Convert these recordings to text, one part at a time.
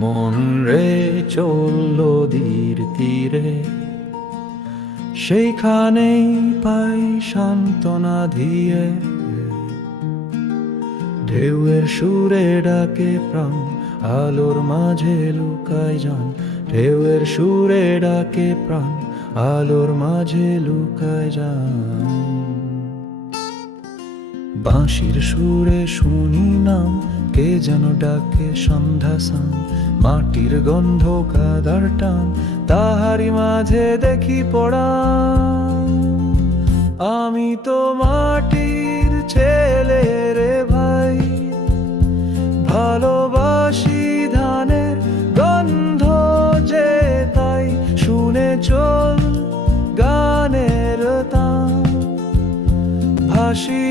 মন রে চলল দীর তীরে। সেইখানেই পাই সান্ত্বনা দিয়ে। ঢেউয়ের সুরে ডাকে প্রাণ, আলোর মাঝে লুকায় যান। ঢেউয়ের সুরে ডাকে প্রাণ, আলোর মাঝে লুকায় যান। বাঁশির সুরে শুনি নাম কে যেন ডাকে সন্ধ্যা সান মাটির গন্ধ কাদার টান তাহারি মাঝে দেখি পড়া আমি তো মাটির ছেলে রে ভাই, ভালোবাসি ধানের গন্ধ যে তাই, শুনে চল গানের তান ভাসি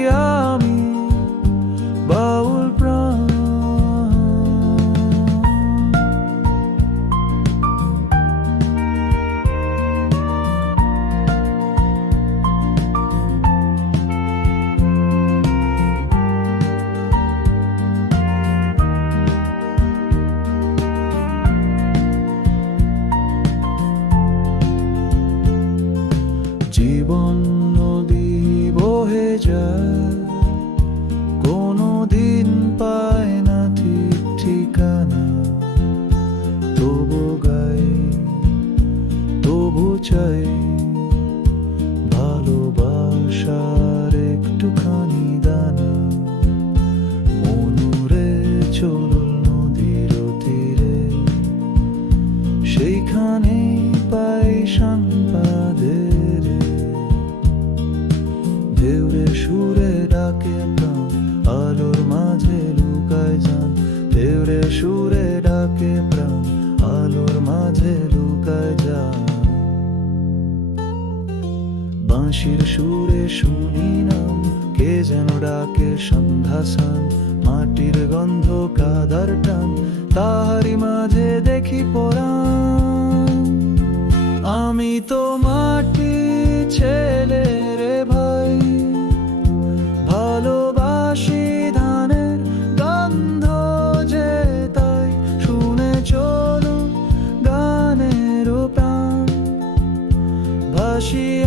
বহে যায়। কোনো দিন পায় না ঠিক ঠিকানা। তবু গাই, তবু চাই ভালোবাসার একটুখানি দানা। মনুরে চলল নদীর তীরে সেইখানে পাই সাংবাদের ঢেউরে সুরে ডাকে প্রাণ আলোর মাঝে লুকায় যান। ঢেউরে সুরে ডাকে প্রাণ, আলোর মাঝে লুকায় যান। বাঁশির সুরে শুনি নাম, কে যেন ডাকে সন্ধ্যা সান মাটির গন্ধ কাদার টান তাহারি মাঝে দেখি পরাণ agir.